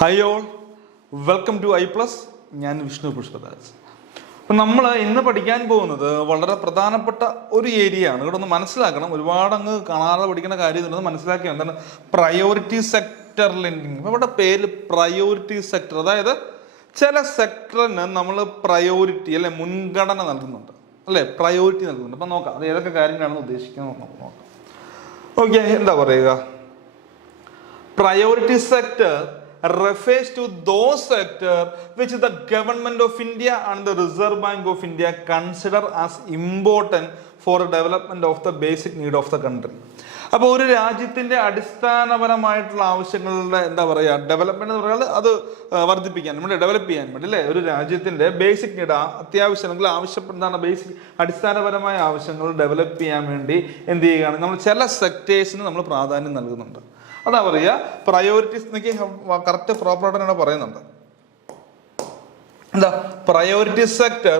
Hi all, welcome to I plus. ഞാൻ വിഷ്ണു പുഷ്പരാജ്. അപ്പം നമ്മൾ ഇന്ന് പഠിക്കാൻ പോകുന്നത് വളരെ പ്രധാനപ്പെട്ട ഒരു ഏരിയ ആണ്. ഇവിടെ ഒന്ന് മനസ്സിലാക്കണം, ഒരുപാട് അങ്ങ് കാണാതെ പഠിക്കുന്ന കാര്യം ഇതൊന്ന് മനസ്സിലാക്കിയാണ്. എന്താണ് പ്രയോറിറ്റി സെക്ടർ ലെൻഡിങ്? അപ്പം ഇവിടെ പേര് പ്രയോറിറ്റി സെക്ടർ, അതായത് ചില സെക്ടറിന് നമ്മൾ പ്രയോറിറ്റി അല്ലെ മുൻഗണന നൽകുന്നുണ്ട്, അല്ലെ പ്രയോറിറ്റി നൽകുന്നുണ്ട്. അപ്പം നോക്കാം അത് ഏതൊക്കെ കാര്യങ്ങളാണെന്ന് ഉദ്ദേശിക്കുന്നത് നോക്കാം. ഓക്കെ, എന്താ പറയുക? Priority sector refers to those sectors which the government of India and the Reserve Bank of India consider as important for the development of the basic need of the country. അപ്പോൾ ഒരു രാജ്യത്തിൻ്റെ അടിസ്ഥാനപരമായിട്ടുള്ള ആവശ്യങ്ങളുടെ എന്താ പറയുക development എന്ന് പറഞ്ഞാൽ അത് വർദ്ധിപ്പിക്കാൻ, നമ്മൾ ഡെവലപ്പ് ചെയ്യാൻ വേണ്ടി അല്ലേ, ഒരു രാജ്യത്തിൻ്റെ ബേസിക് നീഡ് അത്യാവശ്യങ്ങൾ ആവശ്യപ്പെടുന്നതാണ് ബേസിക് അടിസ്ഥാനപരമായ ആവശ്യങ്ങൾ ഡെവലപ്പ് ചെയ്യാൻ വേണ്ടി എന്ത് ചെയ്യുകയാണ് നമ്മൾ ചില സെക്ടേഴ്സിന് നമ്മൾ പ്രാധാന്യം നൽകുന്നുണ്ട്. അതാ പറയുക പ്രയോറിറ്റീസ് എന്നൊക്കെ കറക്റ്റ് പ്രോപ്പറായിട്ട് പറയുന്നുണ്ട്. എന്താ priority sector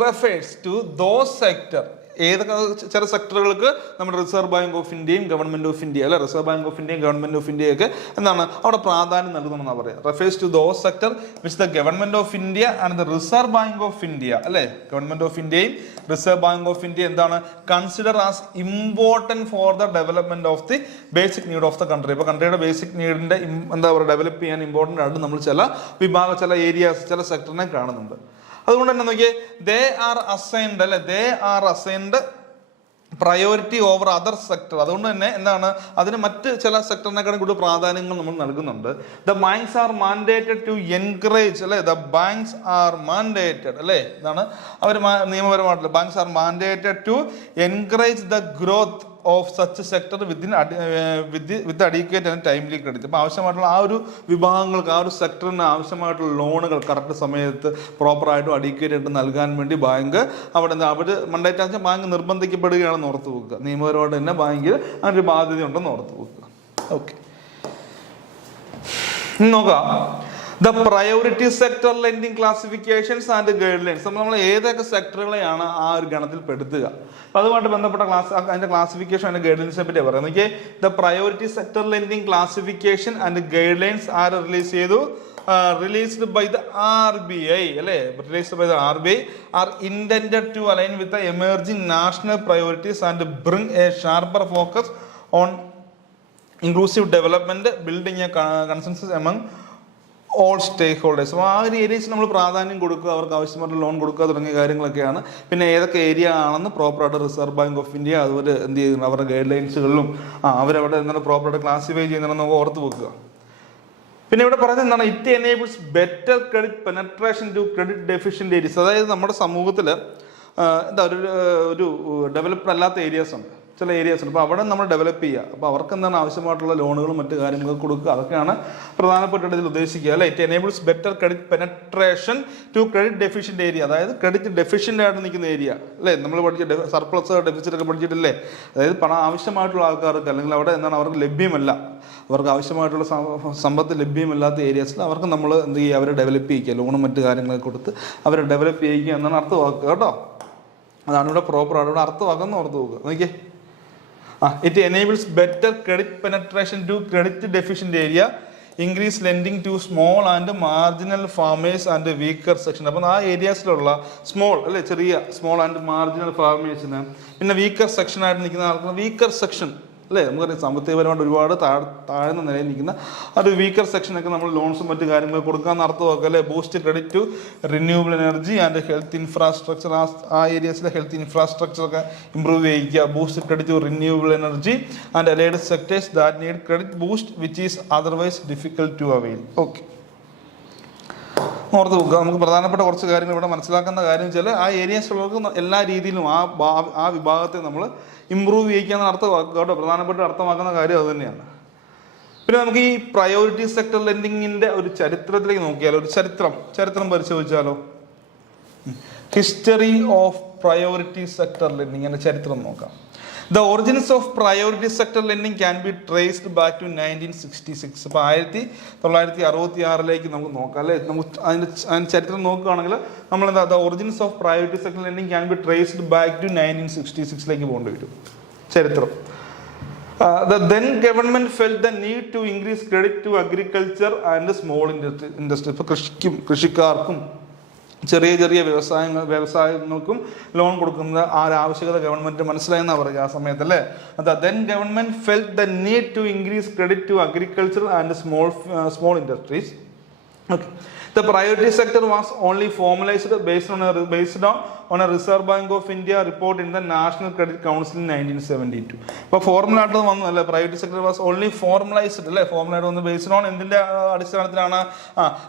refers to those sector. ഏതൊക്കെ ചില സെക്ടറുകൾക്ക് നമ്മുടെ റിസർവ് ബാങ്ക് ഓഫ് ഇന്ത്യയും ഗവൺമെന്റ് ഓഫ് ഇന്ത്യ അല്ലെ, റിസർവ് ബാങ്ക് ഓഫ് ഇന്ത്യയും ഗവൺമെന്റ് ഓഫ് ഇന്ത്യയൊക്കെ എന്താണ് അവിടെ പ്രാധാന്യം നൽകുന്നതെന്നാണ് പറയുക. Refers to those sector which the government of India and the reserve bank of India അല്ലെ, ഗവൺമെന്റ് ഓഫ് ഇന്ത്യയും റിസർവ് ബാങ്ക് ഓഫ് ഇന്ത്യ എന്താണ് consider as important for the development of the basic need of the country. ഇപ്പോൾ കൺട്രിയുടെ basic നീഡിന്റെ എന്താ പറയുക develop ചെയ്യാൻ important ആയിട്ട് നമ്മൾ ചില വിഭാഗം, ചില ഏരിയാസ്, ചില സെക്ടറിനെ കാണുന്നുണ്ട്. അതുകൊണ്ട് തന്നെ നോക്കിയേ, ദേ ആർ അസൈൻഡ് അല്ലെ, they are assigned priority over other sector. അതുകൊണ്ട് തന്നെ എന്താണ് അതിന് മറ്റ് ചില സെക്ടറിനെക്കാളും കൂടുതൽ പ്രാധാന്യങ്ങൾ നമ്മൾ നൽകുന്നുണ്ട്. The banks are mandated to encourage അല്ലെ, ദ ബാങ്ക്സ് ആർ മാൻഡേറ്റഡ് അല്ലെ, ഇതാണ് അവർ നിയമപരമായിട്ടുള്ള banks are mandated to encourage the growth of such sector with adequate and timely credit. അപ്പോൾ ആവശ്യമായിട്ടുള്ള ആ ഒരു വിഭാഗങ്ങൾക്ക്, ആ ഒരു സെക്ടറിന് ആവശ്യമായിട്ടുള്ള ലോണുകൾ കറക്റ്റ് സമയത്ത് പ്രോപ്പറായിട്ടും അഡീക്വേറ്റ് ആയിട്ട് നൽകാൻ വേണ്ടി ബാങ്ക് അവർ മണ്ടേറ്റ് ആണെന്ന് ബാങ്ക് നിർബന്ധിക്കപ്പെടുകയാണെന്ന് ഓർത്ത് വെക്കുക. നിയമപരമായിട്ട് തന്നെ ബാങ്കിൽ അതിൻ്റെ ബാധ്യതയുണ്ടെന്ന് ഓർത്ത് വെക്കുക. ഓക്കെ, നോക്കാം the priority sector lending classifications and guide lines. നമ്മൾ ഏതൊക്കെ സെക്ടറുകളെയാണ് ആ ഒരു ഗണത്തിൽ പെടുത്തുക, അപ്പോൾ അതുമായിട്ട് ബന്ധപ്പെട്ട അതിന്റെ ക്ലാസിഫിക്കേഷൻ ആൻഡ് ഗൈഡ് ലൈൻസിനെ പറ്റി പറയുന്നത്. നോക്കിയേ, the priority sector lending classification and guidelines ആര് റിലീസ് ചെയ്തു? റിലീസ്ഡ് ബൈ ദ RBI അല്ലേ, released by the RBI are intended to align with the emerging national priorities and bring a sharper focus on inclusive development, building a consensus among all stakeholders. അപ്പോൾ ആ ഒരു Arias നമ്മൾ പ്രാധാന്യം കൊടുക്കുക, അവർക്ക് ആവശ്യമായിട്ട് loan കൊടുക്കുക തുടങ്ങിയ കാര്യങ്ങളൊക്കെയാണ്. പിന്നെ ഏതൊക്കെ ഏരിയ ആണെന്ന് പ്രോപ്പറായിട്ട് റിസർവ് ബാങ്ക് ഓഫ് ഇന്ത്യ അതുപോലെ എന്ത് ചെയ്യുന്നു അവരുടെ ഗൈഡ് ലൈൻസുകളിലും അവരവിടെ എന്താണ് പ്രോപ്പറായിട്ട് ക്ലാസിഫൈ ചെയ്യുന്നതെന്ന് നമുക്ക് ഓർത്ത് വെക്കുക. പിന്നെ ഇവിടെ പറയുന്നത് എന്താണ്, it enables better credit penetration to credit deficient areas. അതായത് നമ്മുടെ സമൂഹത്തിൽ എന്താ ഒരു ഡെവലപ്ഡ് അല്ലാത്ത ഏരിയാസ് ഉണ്ട്, ചില ഏരിയാസ് ഉണ്ട്. അപ്പോൾ അവിടെ നമ്മൾ ഡെവലപ്പ് ചെയ്യുക, അപ്പോൾ അവർക്ക് എന്താണ് ആവശ്യമായിട്ടുള്ള ലോണുകളും മറ്റു കാര്യങ്ങളും കൊടുക്കുക, അതൊക്കെയാണ് പ്രധാനപ്പെട്ട ഇതിൽ ഉദ്ദേശിക്കുക അല്ലേ. It enables better credit penetration to credit deficient area, അതായത് ക്രെഡിറ്റ് ഡെഫിഷ്യൻ്റ് ആയിട്ട് നിൽക്കുന്ന ഏരിയ അല്ലേ. നമ്മൾ പഠിച്ച സർപ്ലസ് ഡെഫിസിറ്റ് ഒക്കെ പഠിച്ചിട്ടില്ലേ, അതായത് പണം ആവശ്യമായിട്ടുള്ള ആൾക്കാർക്ക് അല്ലെങ്കിൽ അവിടെ എന്താണ് അവർക്ക് ലഭ്യമല്ല, അവർക്ക് ആവശ്യമായിട്ടുള്ള സമ്പത്ത് ലഭ്യമല്ലാത്ത ഏരിയാസിൽ അവർക്ക് നമ്മൾ എന്ത് ചെയ്യുക, അവരെ ഡെവലപ്പ് ചെയ്യിക്കുക, ലോണും മറ്റു കാര്യങ്ങളൊക്കെ കൊടുത്ത് അവരെ ഡെവലപ്പ് ചെയ്യിക്കുക എന്നാണ് അർത്ഥമാക്കുക കേട്ടോ. അതാണ് ഇവിടെ പ്രോപ്പറാണ് ഇവിടെ അർത്ഥമാക്കുന്ന ഓർത്ത് നോക്കുക. നോക്കിയേ, it enables better credit penetration to credit deficient area, increase lending to small and marginal farmers and weaker section. അപ്പോൾ ആ ഏരിയാസിലുള്ള സ്മോൾ അല്ലെ, ചെറിയ സ്മോൾ ആൻഡ് മാർജിനൽ ഫാർമേഴ്സിന്, പിന്നെ വീക്കർ സെക്ഷൻ ആയിട്ട് നിൽക്കുന്ന ആൾക്കാർ, വീക്കർ സെക്ഷൻ അല്ലേ, നമുക്കറിയാം സാമ്പത്തികപരമായിട്ട് ഒരുപാട് താഴ്ന്ന നിലയിൽ നിൽക്കുന്ന ഒരു വീക്കർ സെക്ഷനൊക്കെ നമ്മൾ ലോൺസും മറ്റു കാര്യങ്ങൾ കൊടുക്കാമെന്ന് അർത്ഥമൊക്കെ അല്ലേ. Boost credit to renewable energy and health infrastructure, ആ ഏരിയസിലെ ഹെൽത്ത് ഇൻഫ്രാസ്ട്രക്ചറൊക്കെ ഇമ്പ്രൂവ് ചെയ്യിക്കുക. Boost credit to renewable energy and allied sectors that need credit boost which is otherwise difficult to avail. Okay, ഓർത്ത് വെക്കുക. നമുക്ക് പ്രധാനപ്പെട്ട കുറച്ച് കാര്യങ്ങൾ ഇവിടെ മനസ്സിലാക്കുന്ന കാര്യം വെച്ചാൽ ആ ഏരിയസിലുള്ളവർക്ക് എല്ലാ രീതിയിലും ആ വിഭാഗത്തെ നമ്മൾ ഇമ്പ്രൂവ് ചെയ്യിക്കാന്ന് അർത്ഥമാക്കുക കേട്ടോ. പ്രധാനപ്പെട്ട അർത്ഥമാക്കുന്ന കാര്യം അത് തന്നെയാണ്. പിന്നെ നമുക്ക് ഈ പ്രയോറിറ്റി സെക്ടർ ലെൻഡിങ്ങിൻ്റെ ഒരു ചരിത്രത്തിലേക്ക് നോക്കിയാലോ, ഒരു ചരിത്രം പരിശോധിച്ചാലോ. ഹിസ്റ്ററി ഓഫ് പ്രയോറിറ്റി സെക്ടർ ലെൻഡിങ്ങിൻ്റെ ചരിത്രം നോക്കാം. The origins of priority sector lending can be traced back to 1966. അപ്പോൾ 1966 നമുക്ക് നോക്കാം അല്ലേ. നമുക്ക് അതിൻ്റെ ചരിത്രം നോക്കുകയാണെങ്കിൽ നമ്മൾ എന്താ, the origins of priority sector lending can be traced back to 1966 പോകേണ്ടി വരും ചരിത്രം. The then government felt the need to increase credit to agriculture and small industry. ഇപ്പോൾ കൃഷിക്കാർക്കും ചെറിയ ചെറിയ വ്യവസായങ്ങൾക്കും ലോൺ കൊടുക്കുന്ന ആ ഒരു ആവശ്യകത ഗവൺമെന്റ് മനസ്സിലായെന്നാണ് പറയുക ആ സമയത്ത് അല്ലേ. then government felt the need to increase credit to agriculture and small industries. Okay. The priority sector was only formalized based on a Reserve Bank of India report in the National Credit Council in 1972. അപ്പോൾ formula ആയിട്ട് വന്നു അല്ലേ. Private sector was only formalised അല്ലേ. ഫോർമുലായിട്ട് വന്ന് based on എന്തിന്റെ അടിസ്ഥാനത്തിലാണ്?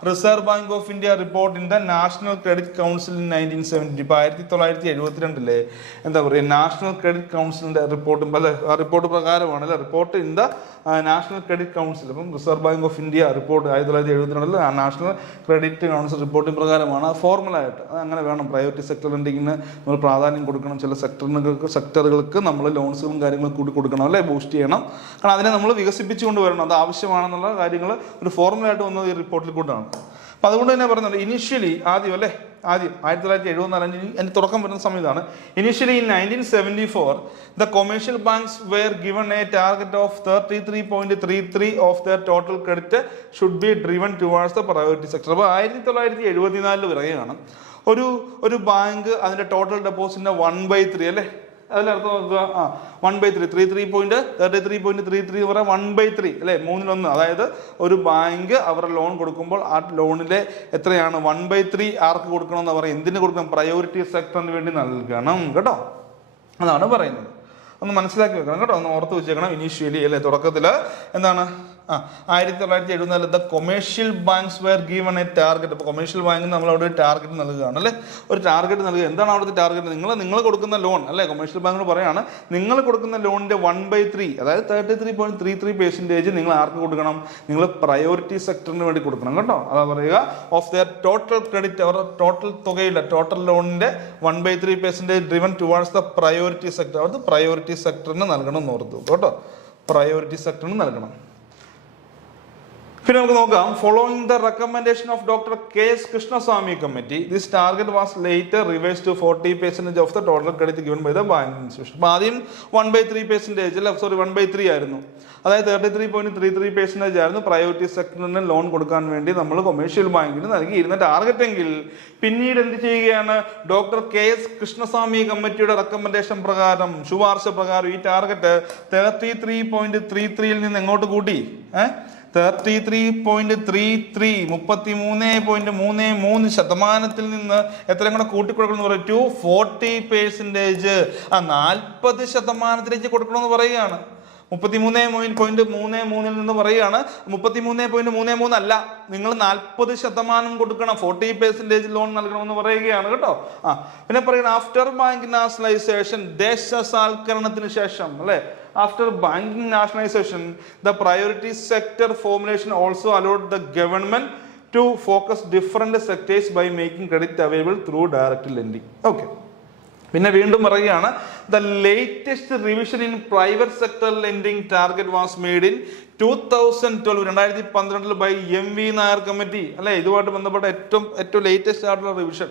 Reserve bank of India report in the national credit council in 1972. ഇപ്പോൾ 1972 എന്താ പറയുക, നാഷണൽ ക്രെഡിറ്റ് കൗൺസിലിന്റെ റിപ്പോർട്ടും അല്ലെ, ആ റിപ്പോർട്ട് പ്രകാരമാണ് അല്ലെ, report in the national credit council. അപ്പം reserve bank of India report 1972 national credit council reporting പ്രകാരമാണ് ഫോർമുലയായിട്ട്. അത് അങ്ങനെ വേണം. പ്രൈവറ്റ് സെക്ടർ ലെൻഡിങ്ങിന് നമ്മൾ പ്രാധാന്യം കൊടുക്കണം. ചില സെക്ടറുകൾക്ക് നമ്മൾ ലോൺസുകളും കാര്യങ്ങളും കൂടി കൊടുക്കണം അല്ലെ, ബൂസ്റ്റ് ചെയ്യണം. കാരണം അതിനെ നമ്മൾ വികസിപ്പിച്ചുകൊണ്ട് വരണം. അത് ആവശ്യമാണെന്നുള്ള കാര്യങ്ങൾ ഒരു ഫോർമുലയായിട്ട് വന്നത് ഈ റിപ്പോർട്ടിൽ കൂട്ടാണ്. അപ്പം അതുകൊണ്ട് തന്നെ പറയുന്നുണ്ട് ഇനീഷ്യലി ആദ്യം 1974 എൻ്റെ തുടക്കം വരുന്ന സമയത്താണ്. Initially in 1974 the commercial banks wear given A target of 33.33 of the total credit should be driven towards the private sector. അപ്പോൾ 1974 പറയുകയാണ് ഒരു ബാങ്ക് അതിന്റെ ടോട്ടൽ ഡെപ്പോസിറ്റിന്റെ 1/3 അല്ലേ, അതിലർത്ഥം നോക്കുക 1/3 33.33 എന്ന് പറയാം 1/3 അല്ലെ, 1/3. അതായത് ഒരു ബാങ്ക് അവരുടെ ലോൺ കൊടുക്കുമ്പോൾ ആ ലോണിലെ എത്രയാണ് 1/3 ആർക്ക് കൊടുക്കണമെന്ന് പറയും, എന്തിനു കൊടുക്കണം? പ്രയോറിറ്റി സെക്ടറിന് വേണ്ടി നൽകണം കേട്ടോ. അതാണ് പറയുന്നത്. ഒന്ന് മനസ്സിലാക്കി വെക്കണം കേട്ടോ, ഒന്ന് ഓർത്ത് വെച്ചേക്കണം. ഇനീഷ്യലി അല്ലെ, തുടക്കത്തില് എന്താണ് 1974 the commercial banks were given a target. അപ്പോൾ കൊമേഴ്ഷ്യൽ ബാങ്കിന് നമ്മൾ അവിടെ ഒരു ടാർഗറ്റ് നൽകുകയാണ് അല്ലേ, ഒരു ടാർഗറ്റ് നൽകുക. എന്താണ് അവിടുത്തെ ടാർഗറ്റ്? നിങ്ങൾ കൊടുക്കുന്ന ലോൺ അല്ലേ, കൊമേഴ്ഷ്യൽ ബാങ്കിന് പറയാണ് നിങ്ങൾ കൊടുക്കുന്ന ലോണിന്റെ 1/3 അതായത് 33.33% നിങ്ങൾ ആർക്ക് കൊടുക്കണം? നിങ്ങൾ പ്രയോറിറ്റി സെക്ടറിന് വേണ്ടി കൊടുക്കണം കേട്ടോ. അതാ പറയുക ഓഫ് ദർ ടോട്ടൽ ക്രെഡിറ്റ്, അവരുടെ ടോട്ടൽ തുകയുടെ ടോട്ടൽ ലോണിന്റെ 1/3% driven towards the priority sector. അത് പ്രയോറിറ്റി സെക്ടറിന് നൽകണം എന്ന് ഓർത്തു കേട്ടോ, പ്രയോറിറ്റി സെക്ടറിന് നൽകണം. പിന്നെ നമുക്ക് നോക്കാം, following the recommendation of doctor K S. Krishnaswamy committee this target was later revised to 40% of the total credit given by the banking institution. അപ്പോൾ ആദ്യം 1/3% ആയിരുന്നു, അതായത് 33.33% ആയിരുന്നു പ്രയോറിറ്റി സെക്ടറിന് ലോൺ കൊടുക്കാൻ വേണ്ടി നമ്മൾ കൊമേഴ്ഷ്യൽ ബാങ്കിന് നൽകിയിരുന്ന ടാർഗറ്റ് എങ്കിൽ പിന്നീട് എന്ത് ചെയ്യുകയാണ്? Doctor K S. കൃഷ്ണസ്വാമി കമ്മിറ്റിയുടെ റെക്കമെൻഡേഷൻ പ്രകാരം, ശുപാർശ പ്രകാരം ഈ ടാർഗറ്റ് 33.33 നിന്ന് എങ്ങോട്ട് കൂട്ടി? 33.33 33.33% നിന്ന് എത്രയും കൂടെ കൂട്ടിക്കൊടുക്കണം എന്ന് പറയും, 40%. 40% കൊടുക്കണമെന്ന് പറയുകയാണ്. 33.33 നിന്ന് പറയുകയാണ് 33.33 അല്ല, നിങ്ങൾ 40% കൊടുക്കണം, 40% ലോൺ നൽകണമെന്ന് പറയുകയാണ് കേട്ടോ. പിന്നെ പറയുന്നത് ആഫ്റ്റർ ബാങ്ക് നാഷണലൈസേഷൻ, ദേശസാൽക്കരണത്തിന് ശേഷം അല്ലെ, after banking nationalization the priority sector formulation also allowed the government to focus different sectors by making credit available through direct lending. Okay, പിന്നെ വീണ്ടും പറയുകയാണ് the latest revision in private sector lending target was made in 2012 by MV Nair committee അല്ലെ. ഇതുമായിട്ട് ബന്ധപ്പെട്ട ഏറ്റവും latest ആയിട്ടുള്ള revision,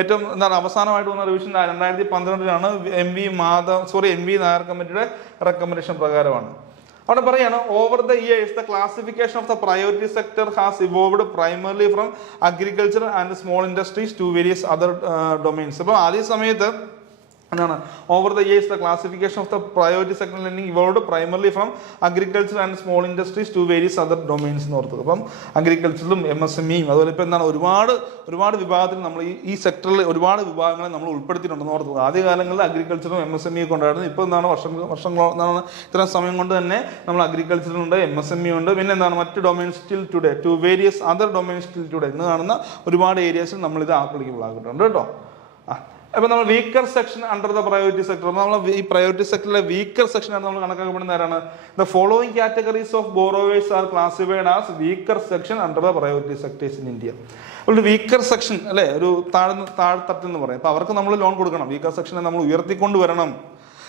ഏറ്റവും എന്താണ് അവസാനമായിട്ട് വന്ന റിവിഷൻ 2012 MV നായർ കമ്മിറ്റിയുടെ റെക്കമെൻഡേഷൻ പ്രകാരമാണ്. അവിടെ പറയാണ് over the years the classification of the priority sector has evolved primarily from agriculture and small industries to various other domains. അപ്പോൾ ആദ്യ സമയത്ത് എന്താണ് over the years the classification of the priority sector lending evolved primarily from agriculture and small industries to various other domains എന്ന് ഓർത്തത്. അപ്പം അഗ്രികൾച്ചറിലും MSMEയും അതുപോലെ ഇപ്പോൾ എന്താണ് ഒരുപാട് വിഭാഗത്തിൽ നമ്മൾ ഈ സെക്ടറിൽ ഒരുപാട് വിഭാഗങ്ങളെ നമ്മൾ ഉൾപ്പെടുത്തിയിട്ടുണ്ടെന്ന് ഓർത്തത്. ആദ്യകാലങ്ങളിൽ അഗ്രികൾച്ചറും MSME കൊണ്ടായിരുന്നു. ഇപ്പോൾ എന്താണ് വർഷങ്ങളോ എന്താണ് ഇത്രയും സമയം കൊണ്ട് തന്നെ നമ്മൾ അഗ്രികൾച്ചറുണ്ട്, MSME ഉണ്ട്, പിന്നെ എന്താണ് മറ്റ് domains still today to various other domains still today എന്ന് കാണുന്ന ഒരുപാട് ഏരിയസിൽ നമ്മളിത് ആപ്ലിക്കബിൾ ആക്കിയിട്ടുണ്ട് കേട്ടോ. അപ്പൊ നമ്മൾ weaker section under the priority sector, നമ്മൾ ഈ പ്രയോറിറ്റി സെക്ടറിലെ വീക്കർ സെക്ഷൻ ആണ് നമ്മൾ കണക്കാക്കപ്പെടുന്ന ആരാണ്? The following categories of borrowers R classified as weaker section under the priority sectors in India. ഒരു വീക്കർ സെക്ഷൻ അല്ലെ, ഒരു താഴ്ത്തട്ട് എന്ന് പറയും. അപ്പൊ അവർക്ക് നമ്മൾ ലോൺ കൊടുക്കണം, വീക്കർ സെക്ഷനെ നമ്മൾ ഉയർത്തിക്കൊണ്ട് വരണം.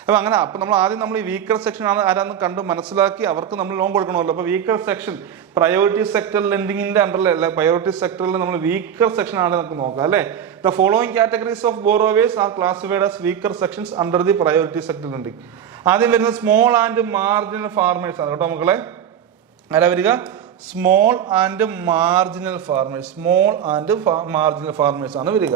അപ്പോൾ നമ്മൾ ആദ്യം ഈ വീക്കർ സെക്ഷൻ ആരാന്ന് കണ്ട് മനസ്സിലാക്കി അവർക്ക് നമ്മൾ ലോൺ കൊടുക്കണമല്ലോ. അപ്പോൾ വീക്കർ സെക്ഷൻ പ്രയോറിറ്റി സെക്ടർ ലെൻഡിങ്ങിന്റെ അണ്ടറിൽ അല്ലെ, പ്രയോറിറ്റി സെക്ടറിൽ നമ്മൾ വീക്കർ സെക്ഷൻ ആണ് നമുക്ക് നോക്കാം അല്ലേ. The following categories of borrowers R classified as weaker sections under the priority sector lending. ആദ്യം വരുന്നത് സ്മോൾ ആൻഡ് മാർജിനൽ ഫാർമേഴ്സ് ആണ് കേട്ടോ മക്കളെ. ആരാ വരിക? Small and marginal farmers. Small and marginal farmers ആണ് വരിക.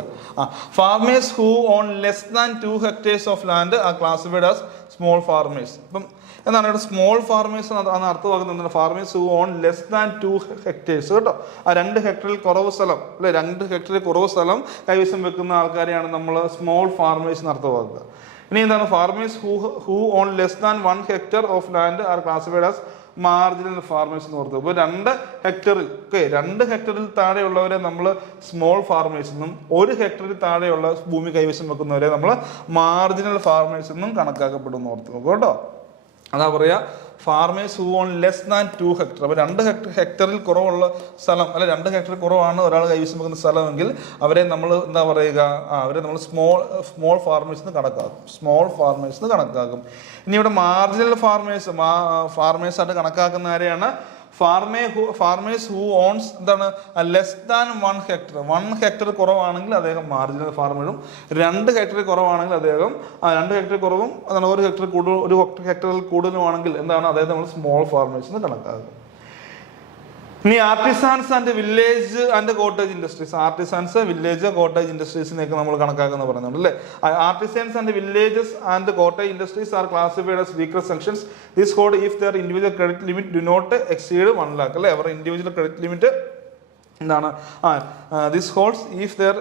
Farmers who on less than 2 hectares of land are classified as small farmers. അപ്പം എന്താണ് ഇവിടെ സ്മോൾ ഫാർമേഴ്സ് ആണ് അർത്ഥമാക്കുന്നത്? Farmers who on less than 2 hectares കേട്ടോ. ആ 2 ഹെക്ടറിൽ കുറവ് സ്ഥലം അല്ലെ, 2 ഹെക്ടറിൽ കുറവ് സ്ഥലം കൈവശം വെക്കുന്ന ആൾക്കാരെയാണ് നമ്മൾ സ്മോൾ ഫാർമേഴ്സ് എന്ന് അർത്ഥമാക്കുക. ഇനി എന്താണ്? Farmers who on less than 1 hectare of land are classified as marginal farmers എന്ന് ഓർത്തു. അപ്പോൾ 2 ഹെക്ടറിൽ താഴെയുള്ളവരെ നമ്മൾ സ്മോൾ ഫാർമേഴ്സ് എന്നും 1 ഹെക്ടറിൽ താഴെയുള്ള ഭൂമി കൈവശം വെക്കുന്നവരെ നമ്മൾ മാർജിനൽ ഫാർമേഴ്സ് എന്നും കണക്കാക്കപ്പെടുന്നു ഓർത്തു നോക്കുക കേട്ടോ. അതാ പറയുക farmers who on less than 2 hectares. അപ്പോൾ 2 ഹെക്ടറിൽ കുറവുള്ള സ്ഥലം അല്ലെ, 2 ഹെക്ടറിൽ കുറവാണ് ഒരാൾ കൈവശം വെക്കുന്ന സ്ഥലമെങ്കിൽ അവരെ നമ്മൾ എന്താ പറയുക? അവരെ നമ്മൾ സ്മോൾ ഫാർമേഴ്സ് എന്ന് കണക്കാക്കും. സ്മോൾ ഫാർമേഴ്സ് എന്ന് കണക്കാക്കും. ഇനി ഇവിടെ മാർജിനൽ ഫാർമേഴ്സ് ആയിട്ട് കണക്കാക്കുന്ന ആരെയാണ്? ഫാർമേഴ്സ് ഹൂ ഓൺസ് എന്താണ് ലെസ് ദാൻ 1 hectare. 1 hectare കുറവാണെങ്കിൽ അദ്ദേഹം മാർജിനൽ ഫാർമറും, 2 hectare കുറവാണെങ്കിൽ അദ്ദേഹം 2 hectare കുറവും അതാണ് 1 hectare കൂടുതൽ, 1 hectare കൂടുതലുമാണെങ്കിൽ എന്താണ് അദ്ദേഹം നമ്മൾ സ്മോൾ ഫാർമേഴ്സ് എന്ന് കണക്കാക്കും. ഇനി artisans and village and cottage industries. Artisans, village, cottage ഇൻഡസ്ട്രീസിനെയൊക്കെ നമ്മൾ കണക്കാക്കുന്ന പറയുന്നുണ്ട് അല്ലേ. Artisans and villages and cottage industries are classified as weaker sections. This code if their individual credit limit do not exceed 1 lakh അല്ലേ. അവരുടെ individual credit limit എന്താണ്? This holds if their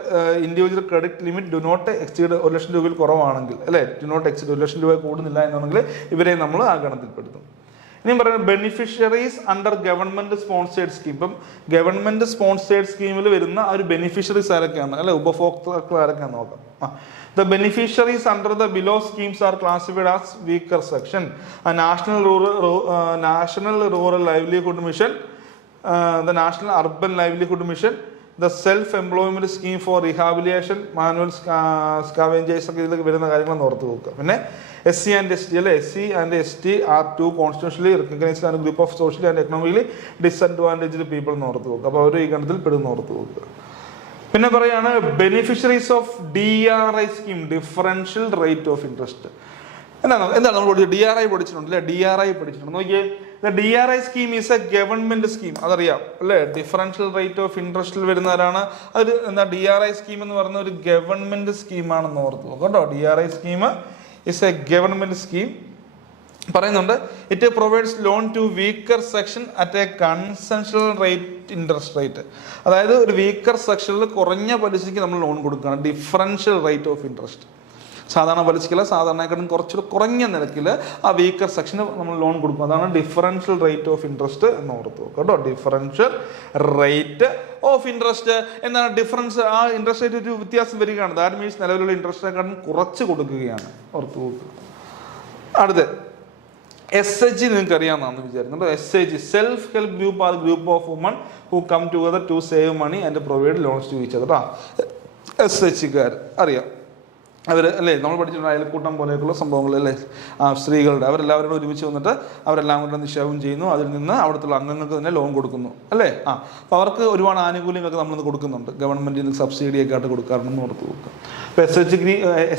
individual credit limit do not exceed 1 ലക്ഷം രൂപയിൽ കുറവാണെങ്കിൽ അല്ലേ, do not exceed 1 ലക്ഷം രൂപ കൂടുന്നില്ല എന്നാണെങ്കിൽ ഇവരെ നമ്മൾ ആ ഗണത്തിൽപ്പെടുത്തും. ഇനി പറയുന്നത് beneficiaries under government sponsored scheme. ഇപ്പം ഗവൺമെന്റ് സ്പോൺസേഡ് സ്കീമിൽ വരുന്ന ഒരു ബെനിഫിഷ്യറീസ് ആരൊക്കെയാണ് അല്ലെ, ഉപഭോക്താക്കൾ ആരൊക്കെയാണെന്ന് നോക്കാം. The beneficiaries under the below schemes are classified as weaker section. A National Rural Livelihood Mission, the National Urban Livelihood Mission, the Self-Employment Scheme for Rehabilitation, Manual Scavengers ഒക്കെ ഇതിലേക്ക് വരുന്ന കാര്യങ്ങൾ ഓർത്ത് നോക്കുക. പിന്നെ SC and ST അല്ലെ, SC and ST are 2 constitutionally recognized and group of socially and economically disadvantaged people എന്ന് ഓർത്ത് നോക്കുക. അപ്പോൾ അവർ ഈ ഗണത്തിൽ പെടുന്ന ഓർത്ത് നോക്കുക. പിന്നെ പറയാണ് beneficiaries of DRI scheme, differential rate of interest. എന്താണ് നമ്മൾ പഠിച്ചത്? DRI പഠിച്ചിട്ടുണ്ട് അല്ലേ, DRI പഠിച്ചിട്ടുണ്ട്. നോക്കിയേ, DRI scheme is a government scheme, അതറിയാം അല്ലേ. ഡിഫറൻഷ്യൽ റേറ്റ് ഓഫ് ഇൻട്രസ്റ്റിൽ വരുന്നവരാണ്. അത് എന്താ DRI സ്കീം എന്ന് പറയുന്ന ഒരു ഗവൺമെന്റ് സ്കീമാണെന്ന് ഓർത്ത് നോക്കാം കേട്ടോ. DRI scheme is a government scheme. പറയുന്നുണ്ട് it provides loan to weaker section at a concessional rate interest rate. അതായത് ഒരു വീക്കർ സെക്ഷനിൽ കുറഞ്ഞ പലിശയ്ക്ക് നമ്മൾ ലോൺ കൊടുക്കുകയാണ്. ഡിഫറൻഷ്യൽ റേറ്റ് ഓഫ് ഇൻട്രസ്റ്റ്, സാധാരണ പലിശയ്ക്കല്ല, സാധാരണക്കാരും കുറച്ചുകൂടെ കുറഞ്ഞ നിരക്കിൽ ആ വീക്കർ സെക്ഷന് നമ്മൾ ലോൺ കൊടുക്കും. അതാണ് ഡിഫറൻഷ്യൽ റേറ്റ് ഓഫ് ഇൻട്രസ്റ്റ് എന്ന് ഓർത്ത് നോക്കുക കേട്ടോ. ഡിഫറൻഷ്യൽ റേറ്റ് ഓഫ് ഇൻട്രസ്റ്റ് എന്താണ്? ഡിഫറൻസ്, ആ ഇൻട്രസ്റ്റ് റേറ്റ് ഒരു വ്യത്യാസം വരികയാണ്. ദാറ്റ് മീൻസ് നിലവിലുള്ള ഇൻട്രസ്റ്റിനെക്കാളും കുറച്ച് കൊടുക്കുകയാണ്, ഓർത്ത് നോക്കുക. അടുത്ത് SHG നിങ്ങൾക്ക് അറിയാമെന്നാണ് വിചാരിക്കുന്നത്. SHG self help group are group of women who come together to save money and provide loans to each other. SHGക്കാർ അറിയാം, അവർ അല്ലേ, നമ്മൾ പഠിച്ചിട്ടുണ്ട് അയൽക്കൂട്ടം പോലെയൊക്കെയുള്ള സംഭവങ്ങൾ അല്ലേ. സ്ത്രീകളുടെ അവരെല്ലാവരും ഒരുമിച്ച് വന്നിട്ട് അവരെല്ലാം കൂടെ നിക്ഷേപം ചെയ്യുന്നു, അതിൽ നിന്ന് അവിടുത്തെ അംഗങ്ങൾക്ക് തന്നെ ലോൺ കൊടുക്കുന്നു അല്ലേ. അപ്പോൾ അവർക്ക് ഒരുപാട് ആനുകൂല്യങ്ങളൊക്കെ നമ്മളിന്ന് കൊടുക്കുന്നുണ്ട്, ഗവൺമെൻറ്റിൽ നിന്ന് സബ്സിഡിയൊക്കെ ആയിട്ട് കൊടുക്കാറുണ്ടെന്ന് ഓർത്ത് നോക്കുക. അപ്പോൾ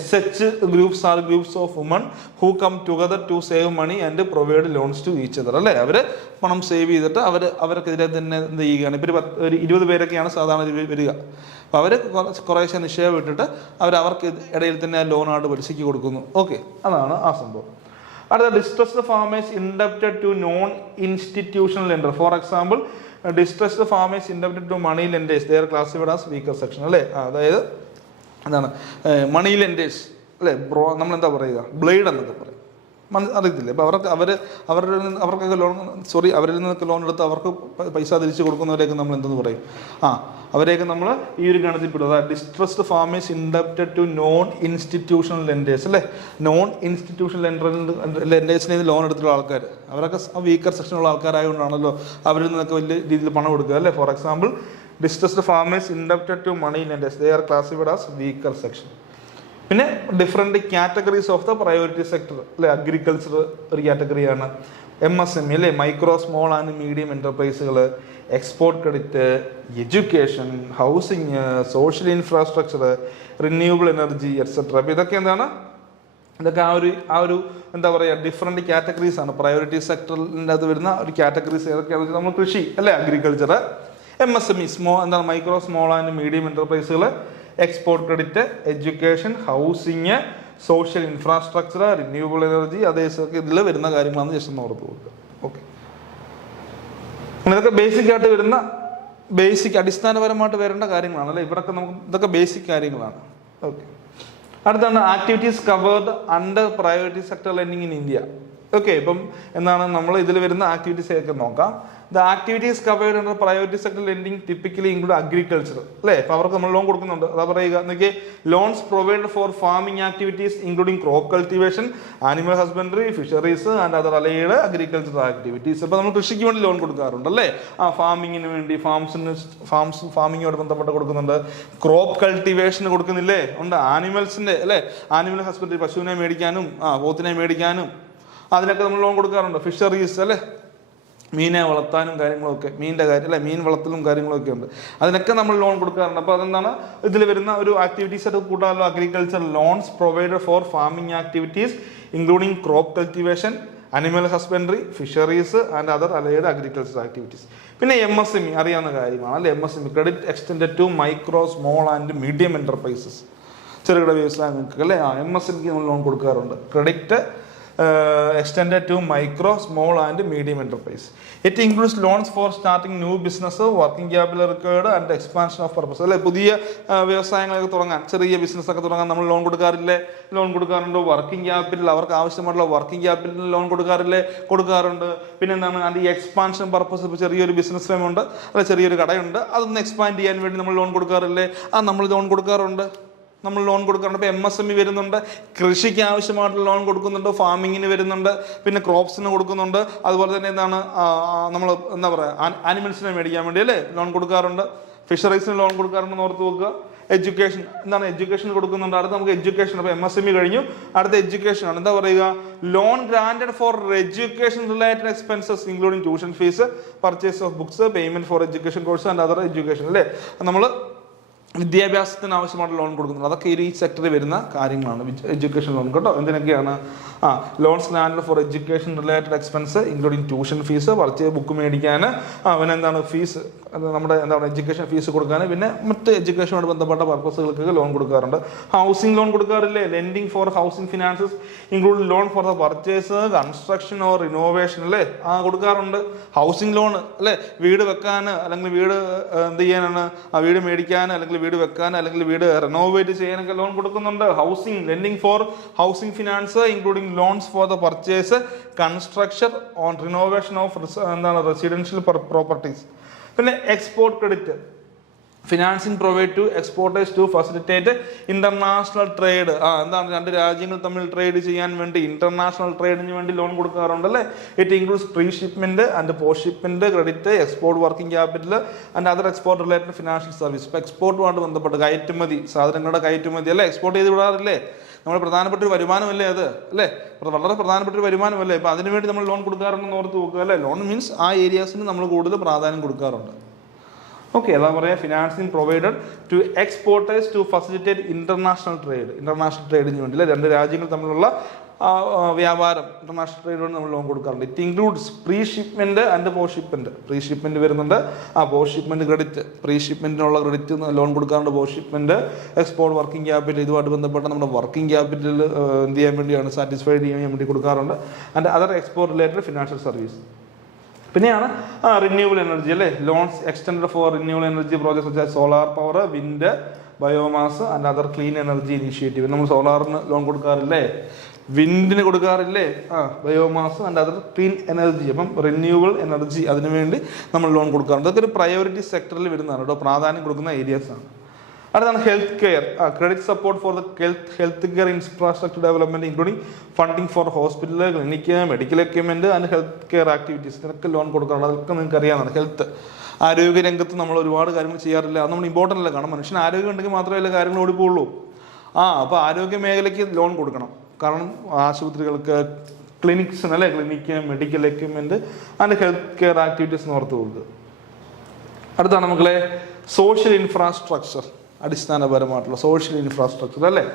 SH groups are groups of women who come together to save money and provide loans to each other അല്ലേ. അവർ പണം സേവ് ചെയ്തിട്ട് അവർക്കെതിരെ തന്നെ എന്ത് ചെയ്യുകയാണ്. ഇപ്പോൾ ഒരു 20 പേരൊക്കെയാണ് സാധാരണ വരിക. അപ്പോൾ അവർ കുറേശ്ശെ നിക്ഷേപം ഇട്ടിട്ട് അവർക്ക് ഇടയിൽ തന്നെ ലോണായിട്ട് പലിശയ്ക്ക് കൊടുക്കുന്നു. ഓക്കെ, അതാണ് ആ സംഭവം. അടുത്ത distressed farmers indebted to non institutional lender. For example distressed farmers indebted to money lenders, they are classified as weaker section അല്ലേ. അതായത് എന്താണ് മണി ലെൻഡേഴ്സ് അല്ലേ, നമ്മളെന്താ പറയുക, ബ്ലേഡ് എന്നൊക്കെ പറയും, അറിയത്തില്ലേ. അപ്പോൾ അവർക്കൊക്കെ അവരിൽ നിന്നൊക്കെ ലോൺ എടുത്ത് അവർക്ക് പൈസ തിരിച്ച് കൊടുക്കുന്നവരെയൊക്കെ നമ്മൾ എന്തെന്ന് പറയും? അവരെയൊക്കെ നമ്മൾ ഈ ഒരു ഗണത്തിൽ പെടും. അതായത് distressed farmers indebted to non institutional lenders അല്ലേ. നോൺ ഇൻസ്റ്റിറ്റ്യൂഷണൽ ലെൻഡേഴ്സിനെ ലോൺ എടുത്തിട്ടുള്ള ആൾക്കാർ അവരൊക്കെ വീക്കർ സെക്ഷനുള്ള ആൾക്കാരായതുകൊണ്ടാണല്ലോ അവരിൽ നിന്നൊക്കെ വലിയ രീതിയിൽ പണം കൊടുക്കുക അല്ലേ. For example distressed farmers indebted to money lenders, they are classified as weaker section. പിന്നെ different categories of the priority sector അല്ലെ, അഗ്രികൾച്ചർ ഒരു കാറ്റഗറിയാണ്, MSME അല്ലേ, മൈക്രോ സ്മോൾ ആൻഡ് മീഡിയം എൻ്റർപ്രൈസുകൾ, export credit, education, housing, social infrastructure, renewable energy etcetera. അപ്പോൾ ഇതൊക്കെ എന്താണ്, ഇതൊക്കെ ആ ഒരു എന്താ പറയുക ഡിഫറെൻറ്റ് കാറ്റഗറീസ് ആണ്. പ്രയോറിറ്റി സെക്ടറിൻ്റെ അത് വരുന്ന ഒരു കാറ്റഗറീസ് ഏതൊക്കെയാണെന്ന് വെച്ചാൽ നമ്മൾ കൃഷി അല്ലേ, അഗ്രികൾച്ചർ, MSME എന്താണ് മൈക്രോ സ്മോൾ ആൻഡ് മീഡിയം എൻ്റർപ്രൈസുകൾ, export credit, education, housing, social infrastructure, renewable energy, അതേസമയം ഇതിൽ വരുന്ന കാര്യങ്ങളാണ് ജസ്റ്റ് ഒന്ന് ഓർത്ത് കൊടുക്കുക. ഓക്കെ, ഇതൊക്കെ ബേസിക് ആയിട്ട് വരുന്ന അടിസ്ഥാനപരമായിട്ട് വരേണ്ട കാര്യങ്ങളാണ് അല്ലേ, ഇവിടൊക്കെ നമുക്ക് ഇതൊക്കെ ബേസിക് കാര്യങ്ങളാണ്. ഓക്കെ, അടുത്താണ് activities covered under priority sector lending in India. Okay, ഇപ്പം എന്താണ് നമ്മൾ ഇതിൽ വരുന്ന ആക്ടിവിറ്റീസ് ഒക്കെ നോക്കാം. The activities covered under priority sector lending typically include agriculture അല്ലേ, അപ്പോൾ അവർക്ക് നമ്മൾ ലോൺ കൊടുക്കുന്നുണ്ട്. അതാ പറയുക എന്നൊക്കെ, loans provide four farming activities including crop cultivation, animal husbandry, fisheries and other allied agriculture activities. അപ്പോൾ നമ്മൾ കൃഷിക്ക് വേണ്ടി ലോൺ കൊടുക്കാറുണ്ട് അല്ലേ, ഫാമിങ്ങിന് വേണ്ടി ഫാമിങ്ങോട് ബന്ധപ്പെട്ട് കൊടുക്കുന്നുണ്ട്. ക്രോപ്പ് കൾട്ടിവേഷന് കൊടുക്കുന്നില്ലേ, ഉണ്ട്. ആനിമൽസിന്റെ അല്ലേ, ആനിമൽ ഹസ്ബൻഡറി, പശുവിനെ മേടിക്കാനും പോത്തിനെ മേടിക്കാനും അതിനൊക്കെ നമ്മൾ ലോൺ കൊടുക്കാറുണ്ട്. ഫിഷറീസ് അല്ലേ, മീനെ വളർത്താനും കാര്യങ്ങളൊക്കെ, മീനിൻ്റെ കാര്യം അല്ലെ, മീൻ വളർത്തലും കാര്യങ്ങളൊക്കെ ഉണ്ട്, അതിനൊക്കെ നമ്മൾ ലോൺ കൊടുക്കാറുണ്ട്. അപ്പോൾ അതെന്താണ് ഇതിൽ വരുന്ന ഒരു ആക്ടിവിറ്റീസ് ആയിട്ട് കൂട്ടാമല്ലോ. Agriculture loans provided for farming activities including crop cultivation, animal husbandry, fisheries and other allied agriculture activities. പിന്നെ MSME അറിയാവുന്ന കാര്യമാണ് അല്ലെ, MSME credit extended to micro small and medium enterprises, ചെറുകിട വ്യവസായങ്ങൾക്ക് അല്ലേ, MSME നമ്മൾ ലോൺ കൊടുക്കാറുണ്ട്. Credit extended to micro, small and medium enterprise. It includes loans for starting new business, working capital required and expansion of purpose. അല്ലെ, പുതിയ വ്യവസായങ്ങളൊക്കെ തുടങ്ങാൻ, ചെറിയ ബിസിനസ്സൊക്കെ തുടങ്ങാൻ നമ്മൾ ലോൺ കൊടുക്കാറില്ലേ, ലോൺ കൊടുക്കാറുണ്ട്. വർക്കിംഗ് ക്യാപിറ്റൽ, അവർക്ക് ആവശ്യമായിട്ടുള്ള വർക്കിംഗ് ക്യാപിറ്റലിന് ലോൺ കൊടുക്കാറില്ലേ, കൊടുക്കാറുണ്ട്. പിന്നെ എന്താണ് അതിൻ്റെ എക്സ്പാൻഷൻ പർപ്പസ്, ഇപ്പോൾ ചെറിയൊരു ബിസിനസ് ഫേം ഉണ്ട് അല്ലെ, ചെറിയൊരു കടയുണ്ട്, അതൊന്ന് എക്സ്പാൻഡ് ചെയ്യാൻ വേണ്ടി നമ്മൾ ലോൺ കൊടുക്കാറില്ലേ, നമ്മൾ ലോൺ കൊടുക്കാറുണ്ട്. ഇപ്പോൾ MSME വരുന്നുണ്ട്, കൃഷിക്ക് ആവശ്യമായിട്ടുള്ള ലോൺ കൊടുക്കുന്നുണ്ട്, ഫാമിങ്ങിന് വരുന്നുണ്ട്, പിന്നെ ക്രോപ്സിന് കൊടുക്കുന്നുണ്ട്. അതുപോലെ തന്നെ എന്താണ് നമ്മൾ എന്താ പറയുക ആനിമൽസിനെ മേടിക്കാൻ വേണ്ടി അല്ലേ ലോൺ കൊടുക്കാറുണ്ട്. ഫിഷറീസിന് ലോൺ കൊടുക്കാറുണ്ടെന്ന് ഓർത്ത് നോക്കുക. എഡ്യൂക്കേഷൻ എഡ്യൂക്കേഷൻ കൊടുക്കുന്നുണ്ട്. അടുത്ത് നമുക്ക് എഡ്യൂക്കേഷൻ, അപ്പോൾ MSME കഴിഞ്ഞു, അടുത്ത എഡ്യൂക്കേഷൻ ആണ്. എന്താ പറയുക, loan granted for education related expenses including tuition fees, purchase of books, payment for education course and other education അല്ലേ, നമ്മൾ വിദ്യാഭ്യാസത്തിന് ആവശ്യമായിട്ട് ലോൺ കൊടുക്കുന്നത്. അതൊക്കെ ഈ സെക്ടറിൽ വരുന്ന കാര്യങ്ങളാണ്. എഡ്യൂക്കേഷൻ ലോൺ കേട്ടോ. എന്തിനൊക്കെയാണ്, loans granted for education related expense including tuition fees, purchase book മേടിക്കാൻ, പിന്നെ എന്താണ് ഫീസ്, നമ്മുടെ എന്താണ് എഡ്യൂക്കേഷൻ ഫീസ് കൊടുക്കാൻ, പിന്നെ മറ്റ് എഡ്യൂക്കേഷനോട് ബന്ധപ്പെട്ട പർപ്പസുകൾക്കൊക്കെ ലോൺ കൊടുക്കാറുണ്ട്. ഹൗസിംഗ് ലോൺ കൊടുക്കാറില്ലേ, lending for housing finances including loan for the purchase, construction or renovation അല്ലേ, കൊടുക്കാറുണ്ട്. ഹൗസിംഗ് ലോൺ അല്ലേ, വീട് വെക്കാൻ അല്ലെങ്കിൽ വീട് എന്ത് ചെയ്യാനാണ്, വീട് മേടിക്കാൻ അല്ലെങ്കിൽ വീട് വെക്കാൻ അല്ലെങ്കിൽ വീട് റെനോവേറ്റ് ചെയ്യാനൊക്കെ ലോൺ കൊടുക്കുന്നുണ്ട്. Housing lending for housing finance including loans for the purchase, construction on renovation of residential properties. പിന്നെ export credit, financing provide to exporters to facilitate international trade. എന്താണ് രണ്ട് രാജ്യങ്ങൾ തമ്മിൽ ട്രേഡ് ചെയ്യാൻ വേണ്ടി ഇന്റർനാഷണൽ ട്രേഡിന് വേണ്ടി ലോൺ കൊടുക്കാറുണ്ട് അല്ലേ. It includes pre shipment and post shipment credit, export working capital and other export related financial service. ഇപ്പോൾ എക്സ്പോർട്ടുമായിട്ട് ബന്ധപ്പെട്ട് കയറ്റുമതി, സാധനങ്ങളുടെ കയറ്റുമതി അല്ലേ, എക്സ്പോർട്ട് ചെയ്ത് വിടാറില്ലേ, നമ്മുടെ പ്രധാനപ്പെട്ട ഒരു വരുമാനമല്ലേ അത് അല്ലേ, വളരെ പ്രധാനപ്പെട്ട ഒരു വരുമാനമല്ലേ. ഇപ്പോൾ അതിനുവേണ്ടി നമ്മൾ ലോൺ കൊടുക്കാറുണ്ടെന്ന് ഓർത്ത് നോക്കുക അല്ലേ. ലോൺ മീൻസ് ആ ഏരിയാസിന് നമ്മൾ കൂടുതൽ പ്രാധാന്യം കൊടുക്കാറുണ്ട്. ഓക്കെ, അതാ പറയുക financing provided to exporters to facilitate international ട്രേഡിന് വേണ്ടി അല്ലേ, രണ്ട് രാജ്യങ്ങൾ തമ്മിലുള്ള വ്യാപാരം, ഇന്റർനാഷണൽ ട്രേഡ് വേണ്ടി നമ്മൾ ലോൺ കൊടുക്കാറുണ്ട്. It includes pre shipment and post shipment. Pre shipment വരുന്നുണ്ട്, പോസ്റ്റ് ഷിപ്മെന്റ് ക്രെഡിറ്റ്, പ്രീ ഷിപ്മെന്റിനുള്ള ക്രെഡിറ്റ് ലോൺ കൊടുക്കാറുണ്ട്. Post shipment, export working capital, ഇതുമായിട്ട് ബന്ധപ്പെട്ട നമ്മുടെ വർക്കിംഗ് ക്യാപിറ്റൽ എന്ത് ചെയ്യാൻ വേണ്ടിയാണ്, സാറ്റിസ്ഫൈഡ് ചെയ്യാൻ വേണ്ടി കൊടുക്കാറുണ്ട്. And other export related financial service. പിന്നെയാണ് റിന്യൂവബിൾ എനർജി അല്ലേ, loans extend for renewable energy projects, solar power, wind, biomass and other clean energy initiative. നമ്മൾ സോളാറിന് ലോൺ കൊടുക്കാറില്ലേ, വിൻഡിന് കൊടുക്കാറില്ലേ, biomass and other clean energy. അപ്പം റിന്യൂവബിൾ എനർജി അതിനുവേണ്ടി നമ്മൾ ലോൺ കൊടുക്കാറുണ്ട്. അതൊക്കെ ഒരു പ്രയോറിറ്റി സെക്ടറിൽ വരുന്നതാണ് കേട്ടോ, പ്രാധാന്യം കൊടുക്കുന്ന ഏരിയാസ് ആണ്. അടുത്താണ് health care, credit support for the health care infrastructure development including funding for hospital, clinic, medical equipment and health care activities. ഇതിനൊക്കെ ലോൺ കൊടുക്കാറുണ്ട്. അതൊക്കെ നിങ്ങൾക്ക് അറിയാവുന്നതാണ്. ഹെൽത്ത്, ആരോഗ്യ രംഗത്ത് നമ്മൾ ഒരുപാട് കാര്യങ്ങൾ ചെയ്യാറില്ല, അത് നമ്മൾ ഇമ്പോർട്ടൻ്റ് അല്ല. കാരണം മനുഷ്യന് ആരോഗ്യം ഉണ്ടെങ്കിൽ മാത്രമേ എല്ലാ കാര്യങ്ങൾ ഓടിപ്പോളൂ. അപ്പോൾ ആരോഗ്യ മേഖലയ്ക്ക് ലോൺ കൊടുക്കണം. കാരണം ആശുപത്രികൾക്ക്, ക്ലിനിക്സിന് അല്ലേ, clinic, medical equipment and health care activities ഓർത്ത് കൊടുക്കുക. അടുത്താണ് മക്കളെ സോഷ്യൽ ഇൻഫ്രാസ്ട്രക്ചർ, അടിസ്ഥാനപരമായിട്ടുള്ള സോഷ്യൽ ഇൻഫ്രാസ്ട്രക്ചർ അല്ലേ.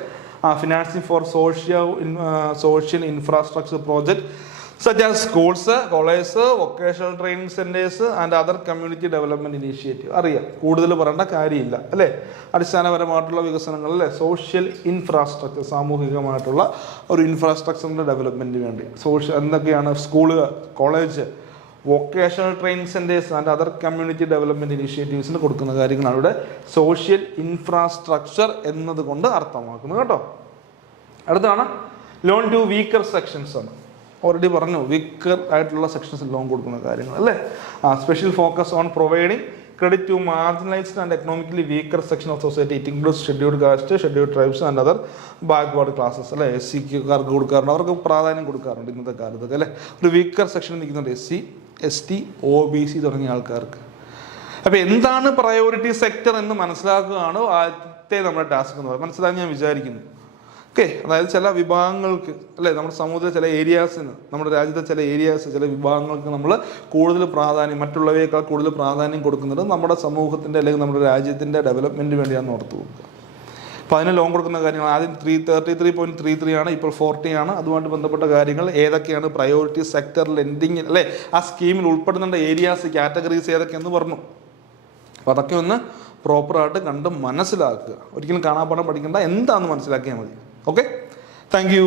Financing for social infrastructure project such as schools, colleges, vocational training centres and other community development initiative. അറിയാം, കൂടുതൽ പറയേണ്ട കാര്യമില്ല അല്ലേ. അടിസ്ഥാനപരമായിട്ടുള്ള വികസനങ്ങൾ അല്ലേ, സോഷ്യൽ ഇൻഫ്രാസ്ട്രക്ചർ, സാമൂഹികമായിട്ടുള്ള ഒരു ഇൻഫ്രാസ്ട്രക്ചറിന്റെ ഡെവലപ്മെന്റിന് വേണ്ടി എന്തൊക്കെയാണ് school, college, vocational training centres and other community development ഇനീഷ്യേറ്റീവ്സിന് കൊടുക്കുന്ന കാര്യങ്ങളാണ് ഇവിടെ സോഷ്യൽ ഇൻഫ്രാസ്ട്രക്ചർ എന്നതുകൊണ്ട് അർത്ഥമാക്കുന്നത് കേട്ടോ. അടുത്താണ് ലോൺ ടു വീക്കർ സെക്ഷൻസ് ആണ്. ഓൾറെഡി പറഞ്ഞു, വീക്കർ ആയിട്ടുള്ള സെക്ഷൻസിൽ ലോൺ കൊടുക്കുന്ന കാര്യങ്ങൾ അല്ലേ. Special focus on providing credit to marginalised and economically weaker section of society. It includes scheduled caste, scheduled tribes and other backward classes അല്ലേ. SC-കാർക്ക് കൊടുക്കാറുണ്ട്, അവർക്ക് പ്രാധാന്യം കൊടുക്കാറുണ്ട് ഇന്നത്തെ കാലത്തൊക്കെ അല്ലേ. ഒരു വീക്കർ സെക്ഷനിൽ നിൽക്കുന്നുണ്ട് SC, ST, OBC തുടങ്ങിയ ആൾക്കാർക്ക്. അപ്പോൾ എന്താണ് പ്രയോറിറ്റി സെക്ടർ എന്ന് മനസ്സിലാക്കുകയാണ് ആദ്യത്തെ നമ്മുടെ ടാസ്ക് എന്ന് പറയുന്നത്. മനസ്സിലാക്കി ഞാൻ വിചാരിക്കുന്നു. ഓക്കെ, അതായത് ചില വിഭാഗങ്ങൾക്ക് അല്ലേ, നമ്മുടെ സമൂഹത്തിലെ ചില ഏരിയാസിന്, നമ്മുടെ രാജ്യത്തെ ചില ഏരിയാസ്, ചില വിഭാഗങ്ങൾക്ക് നമ്മൾ കൂടുതൽ പ്രാധാന്യം, മറ്റുള്ളവയേക്കാൾ കൂടുതൽ പ്രാധാന്യം കൊടുക്കുന്നത് നമ്മുടെ സമൂഹത്തിൻ്റെ അല്ലെങ്കിൽ നമ്മുടെ രാജ്യത്തിൻ്റെ ഡെവലപ്മെൻറ്റിന് വേണ്ടിയാണെന്ന് ഓർത്ത് കൊടുക്കുക. അപ്പോൾ അതിന് ലോൺ കൊടുക്കുന്ന കാര്യങ്ങൾ ആദ്യം 33.33 ആണ്, ഇപ്പോൾ 40 ആണ്. അതുമായിട്ട് ബന്ധപ്പെട്ട കാര്യങ്ങൾ ഏതൊക്കെയാണ് പ്രയോറിറ്റി സെക്ടർ ലെൻഡിങ് അല്ലേ, ആ സ്കീമിൽ ഉൾപ്പെടുന്ന ഏരിയാസ്, കാറ്റഗറീസ് ഏതൊക്കെയെന്ന് പറഞ്ഞു. അപ്പോൾ അതൊക്കെ ഒന്ന് പ്രോപ്പറായിട്ട് കണ്ട് മനസ്സിലാക്കുക. ഒരിക്കലും കാണാപ്പാഠം പഠിക്കേണ്ട, എന്താണെന്ന് മനസ്സിലാക്കിയാൽ മതി. Okay, thank you.